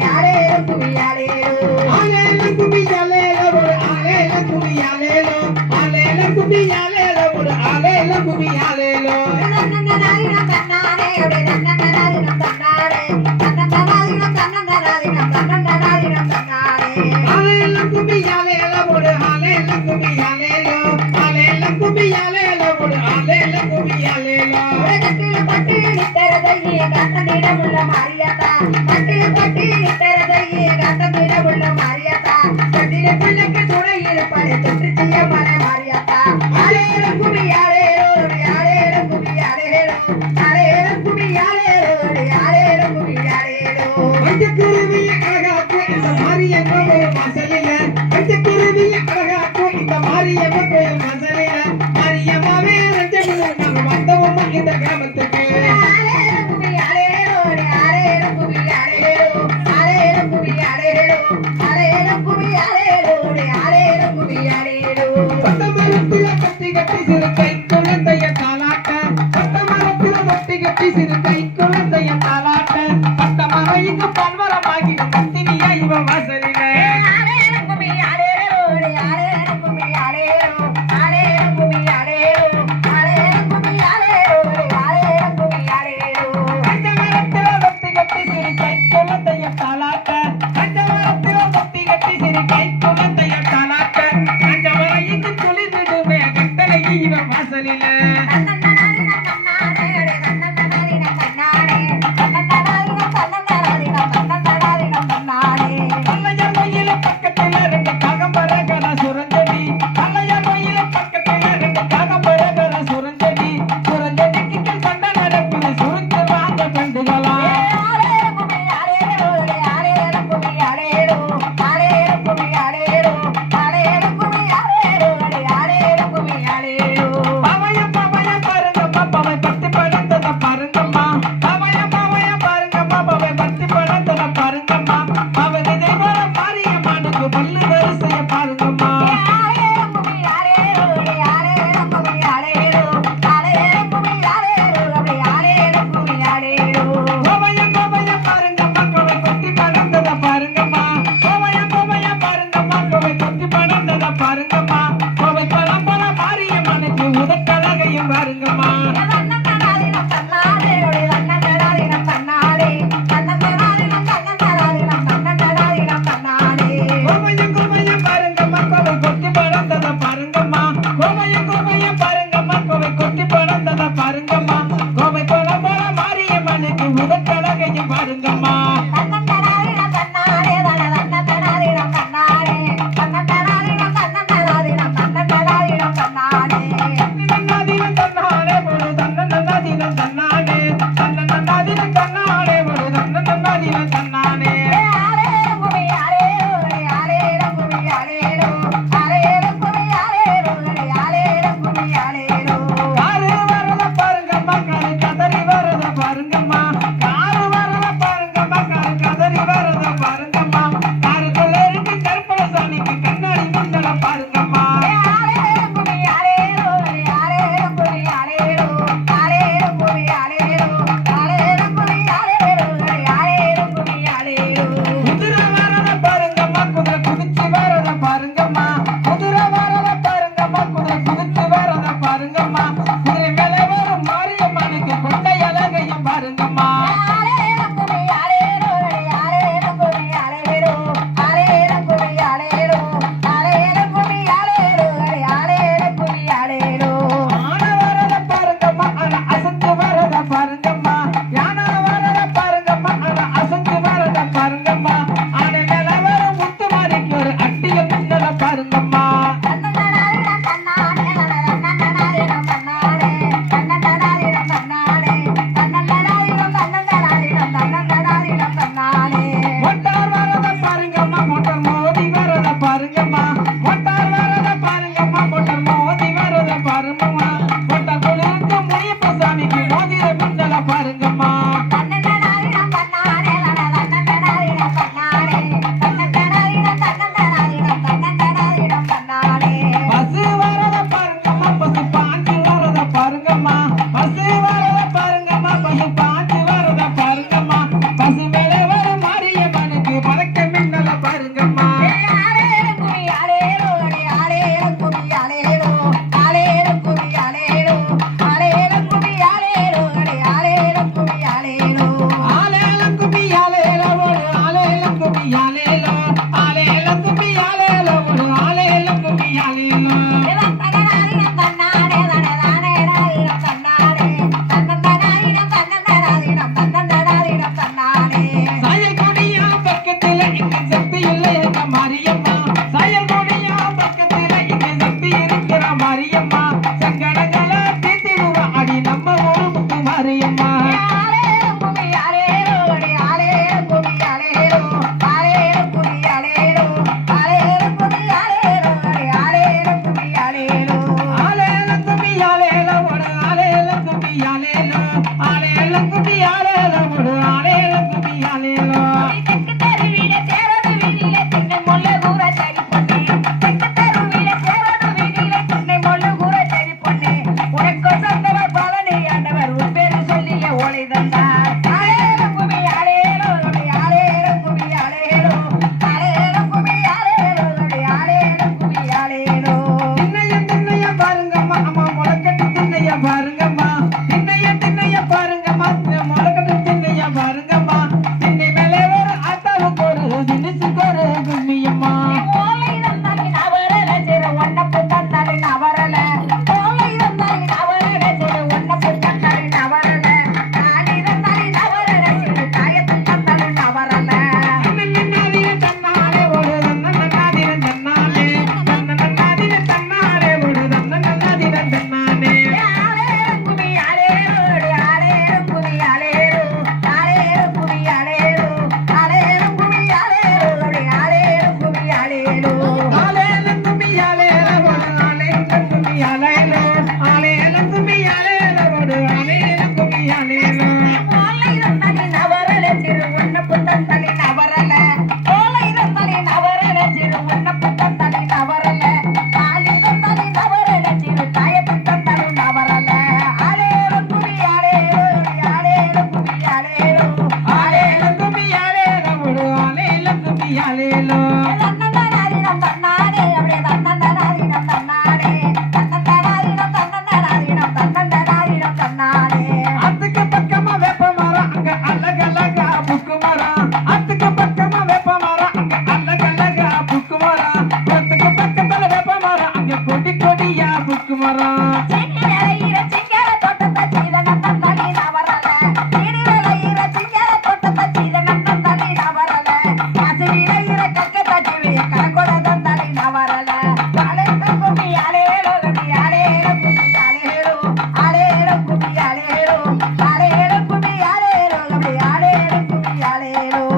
யாரே வாசலில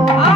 நாடு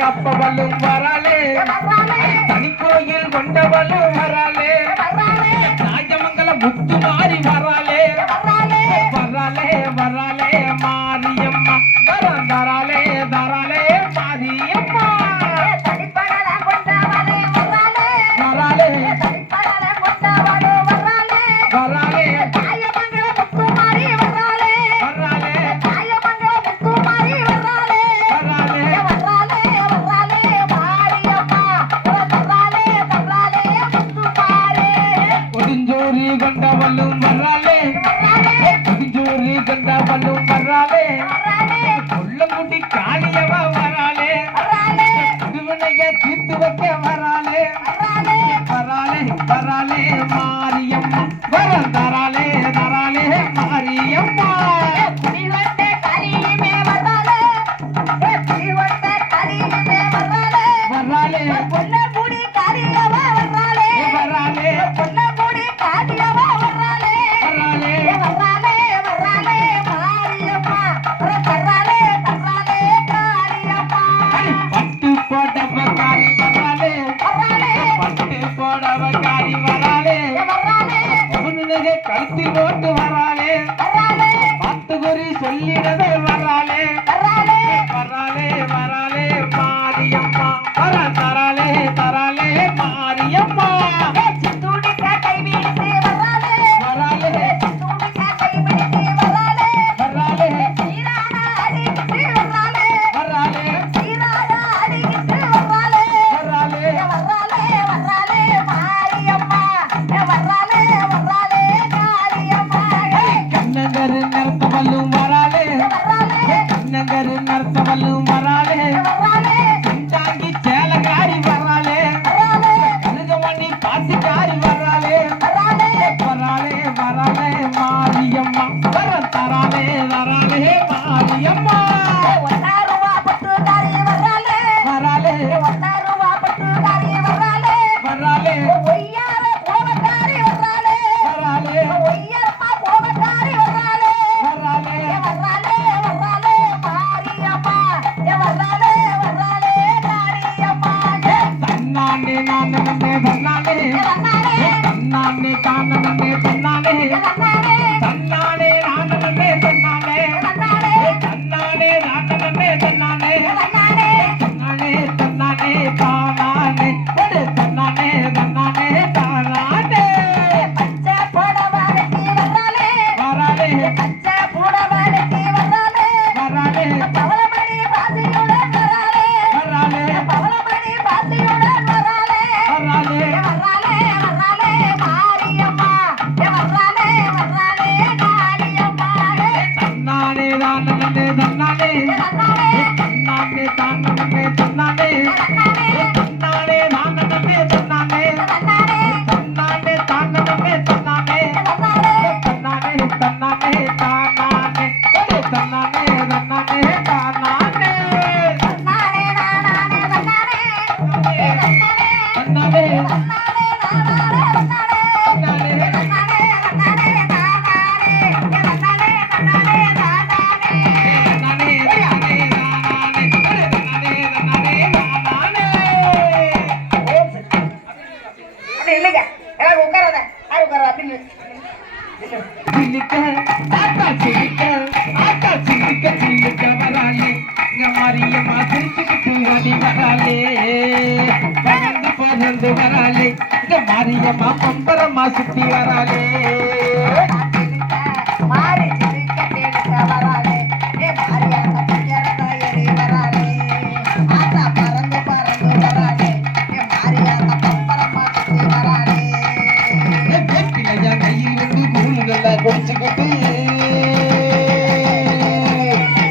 கப்பவளும் வராலே தனிக்கோயில் கொண்டவளும் வராலே ராஜமங்கல முத்து மாறி வராலே வராலே வராலே மாரியம்மா தராலே தராலே மாரியம்மா வராலே வராலே கண்டவளும் வர்றாளே புதிஞ்சோறு கண்டவளும் வர்றாளே கொல்லங்குடி காளியவா வராளே திருவினைய தீர்த்து வைக்க வராளே வராளே வராளே மாரியம்மா வர தராளே தராளே மாரியம்மா வராளே கொல்லங்குடி காளியவா வர்றாளே வராளே கொல்லங்குடி காளியவா வர்றாளே வராளே வர்றாளே வர்றாளே மாரியம்மா வர்றாளே வர்றாளே காளியம்மா பட்டு போடவக்காரி வராளே வர்றாளே பட்டு போடவக்காரி வராளே வர்றாளே பொண்ணுனகை கழுத்தில் போட்டு வராளே வர்றாளே பத்து குறி சொல்லிடவே வராளே வர்றாளே வராளே வராளே மாரியம்மா வர தராளே தராளே மாரியம்மா சித்தூடிக்க கைவிட்டு வர்றாளே வராளே சித்தூடிக்க கைவிட்டு வர்றாளே வராளே சீரான அடிக்கிட்டு வர்றாளே வராளே சீரான அடிக்கிட்டு வர்றாளே வராளே வர்றாளே வர்றாளே மாரியம்மா வர்றாளே வர்றாளே காளியம்மா கண்ணங்கரு நடத்தவளும் வராளே வர்றாளே கண்ணங்கரு நடத்தவளும் வராளே வர்றாளே தாங்கி சேலக்காரி வராளே வர்றாளே கழுகமணி பாசிக்காரி வராளே வர்றாளே வராளே வராளே மாரியம்மா வர தராளே தராளே மாரியம்மா ஒன்னாருவா பட்டுக்காரி வர்றாளே வராளே ஒன்னாருவா பட்டுக்காரி வர்றாளே வராளே ஒய்யார கோபக்காரி வர்றாளே வராளே ஒய்யம்மா கோபக்காரி வர்றாளே வராளே வர்றாளே வர்றாளே மாரியம்மா வர்றாளே வர்றாளே காளியம்மா தன்னானே நான் நன்னே தன்னானே வர்றாளே தன்னானே காணனே தன்னானே வர்றாளே தன்னானே நான் நன்னே தன்னானே வர்றாளே தன்னானே நான் நன்னே தன்னானே வர்றாளே தன்னானே தன்னானே தானானே ஒரே தன்னானே தன்னானே தானானே பச்சை புடவழகி வர்றாளே வராளே பச்சை புடவழகி வர்றாளே வராளே பவளமணி பாசியுடன் வர்றாளே வராளே பவளமணி பாசியுடன் வர்றாளே வராளே வர்றாளே வர்றாளே மாரியம்மா வர்றாளே வர்றாளே காளியம்மா தன்னானே நான் நன்னே தன்னானே வர்றாளே தன்னானே தான் நன்னே தன்னானே வர்றாளே தன்னானே நான் நன்னே தன்னானே வர்றாளே தன்னானே தான் நன்னே தன்னானே வர்றாளே தன்னானே தன்னானே தானானே ஒரே தன்னானே தன்னானே தானானே நானே நானே வந்தானே தன்னானே நானே நானே வந்தானே தன்னானே நானே நானே நானே நானே நானே தன்னானே தானே தானே ஒரே தன்னானே தன்னானே தானானே அப்படி இல்லைங்க எல்லாரும் உட்காராத யாரும் உட்கார அப்படின்னு சிலுக்க ஆத்தா சிலுக்க வராளே இங்க மாரியம்மா சிரிச்சுக்கிட்டு ஓடி வராளே பறந்து பறந்து வராளே இங்க மாரியம்மா பம்பரம்மா சுத்தி வராளே மாறி சிரிக்க வராளே ஏ மாரியாத்த பிஞ்சரத்த ஏறி வராளே ஆத்தா பறந்து பறந்து வராளே ஏ மாரியாத்த பம்பரம்மா சுத்தி வராளே வேப்பிலையா கையில் வந்து கூழுகளை குடிச்சுக்கிட்டு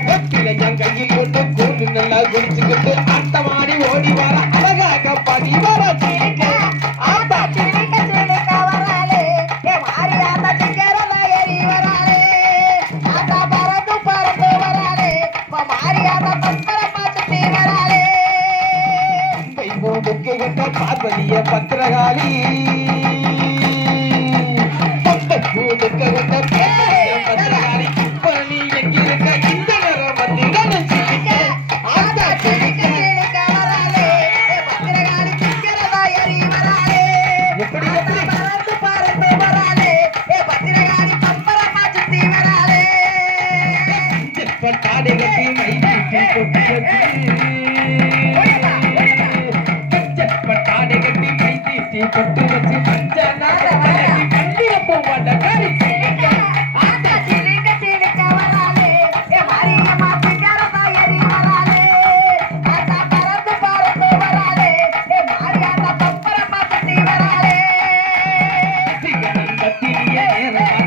வேப்பிலையா கையில் கொண்டு கூழு நல்லா குடிச்சுக்கிட்டு ஆட்டமாடி ஓடி வர அழகாக படி வர சிரிக்க ஆத்தா சிரிக்க வராளே ஏ மாரியாத்த பிஞ்சரத்த ஏறி வராளே ஆத்தா பறந்து பறந்து வராளே மாரியாத்த பம்பரம்மா சுத்தி வராளே கைகோடுக்கு கட்ட பார்வதிய பத்திரகாளி கூடுக்க கட்ட பார்வதிய பத்திரகாளி பழனி எங்கிருக்க இந்த நேரம் வந்து கணச்சிருக்க ஆத்தா சிரிக்க வராளே ஏ பத்திரகாளி பிஞ்சரத்த ஏறி வராளே எப்படி எப்படி பறந்து பறந்து வராளே ஏ பத்திரகாளி பம்பரம்மா சுத்தி வராளே செப்பட்டாடை கட்டி மை வீட்டி கொட்டி செப்பட்டாடை கட்டி மை வீட்டி கொட்டு வச்சு கண்டிப்பா போவாண்ட காரி ஆத்தா சிரிக்க வராளே ஏ மாரியம்மா பிஞ்சரத்த ஏறி வராளே ஆத்தா பறந்து பறந்து வராளே ஏ மாரியாத்த பம்பரம்மா சுத்தி வராளே சிகரந்த திரிய எனக்கு